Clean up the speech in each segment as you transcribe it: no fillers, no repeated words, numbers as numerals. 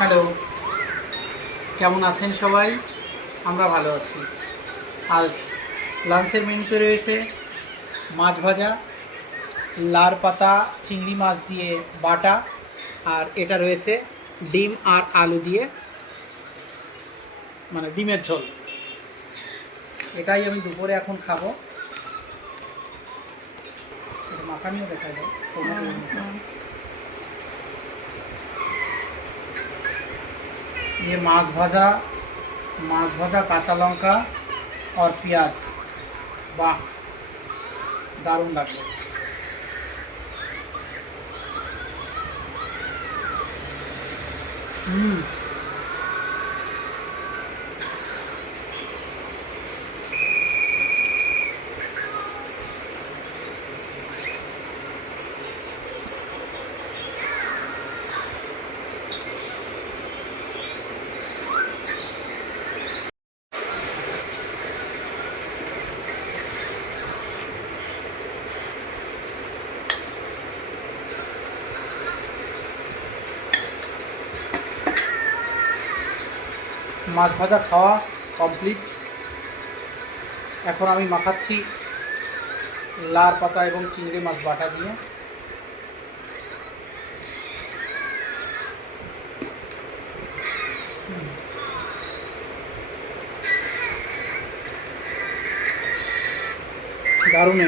Hello, কেমন আছেন সবাই? আমরা ভালো আছি। আজ লাঞ্চের মেনুতে রয়েছে মাছ ভাজা, লার পাতা চিংড়ি মাছ দিয়ে বাটা, আর এটা রয়েছে ডিম আর আলু দিয়ে মানে ডিমের ঝোল। এটাই আমি দুপুরে এখন খাবো। মাখানিও দেখা যায়। ये माछ भाजा काँचा लंका और प्याज, वाह दारुण লাগবে। মাছ ভাজা খাওয়া কমপ্লিট। এখন আমি মাখাচ্ছি লার পাতা এবং চিংড়ি মাছ বাটা দিয়ে। দারুণ।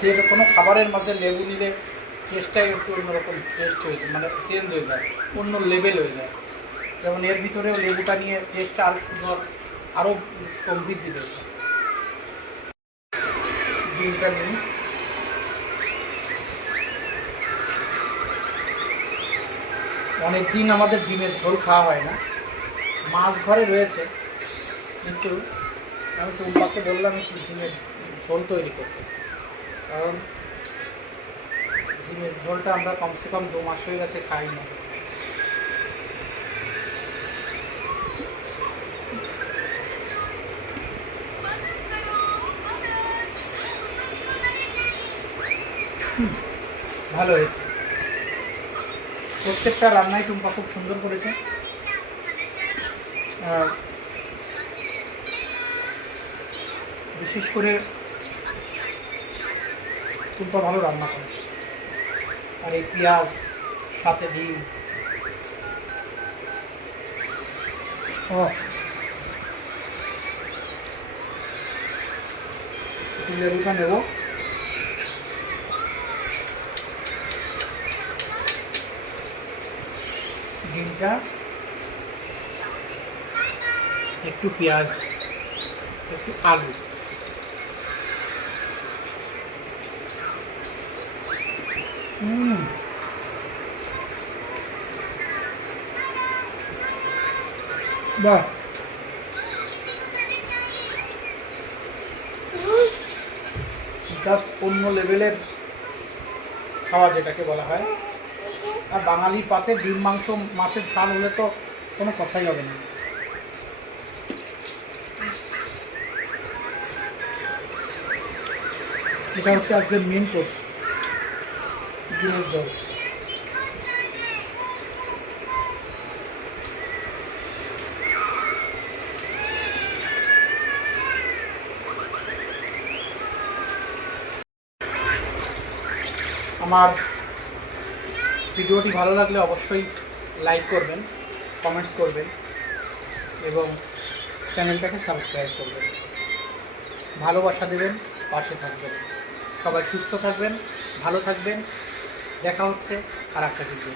যে কোনো খাবারের মাঝে লেবু নিলে টেস্টটাই একটু অন্যরকম টেস্ট হয়ে যায়, মানে চেঞ্জ হয়ে যায়, অন্য লেভেল হয়ে যায়। যেমন এর ভিতরেও লেবুটা নিয়ে টেস্টটা আরও সুন্দর, আরও সমৃদ্ধি পেয়েছে। ডিমটা নিই। অনেক দিন আমাদের ডিমের ঝোল খাওয়া হয় না। মাছ ঘরে রয়েছে, কিন্তু আমি টুম্পাকে বললাম একটু ডিমের ঝোল তৈরি করতে, কারণ ডিমের ঝোলটা আমরা কমসে কম 2 মাস হয়ে গেছে খাই না। ভালো হয়েছে। প্রত্যেকটা রান্নাই টুম্পা খুব সুন্দর করেছে। বিশেষ করে টুম্পা ভালো রান্না করে। আর এই পেঁয়াজ সাথে ডিম, লেবুটা নেব। ডিমটা, একটু পেঁয়াজ, একটু আলু, বাহ, জাস্ট অন্য লেভেলের খাওয়া যেটাকে বলা হয়। আর বাঙালি পাতে ডিম মাংস মাছের ঝাল হলে তো কোনো কথাই হবে না। এটা হচ্ছে আজকের মেন কোর্স, ডিমের ঝোল। আমার ভিডিওটি ভালো লাগলে অবশ্যই লাইক করবেন, কমেন্টস করবেন এবং চ্যানেলটাকে সাবস্ক্রাইব করবেন। ভালোবাসা দেবেন, পাশে থাকবেন। সবাই সুস্থ থাকবেন, ভালো থাকবেন। দেখা হচ্ছে আর একটা ভিডিও।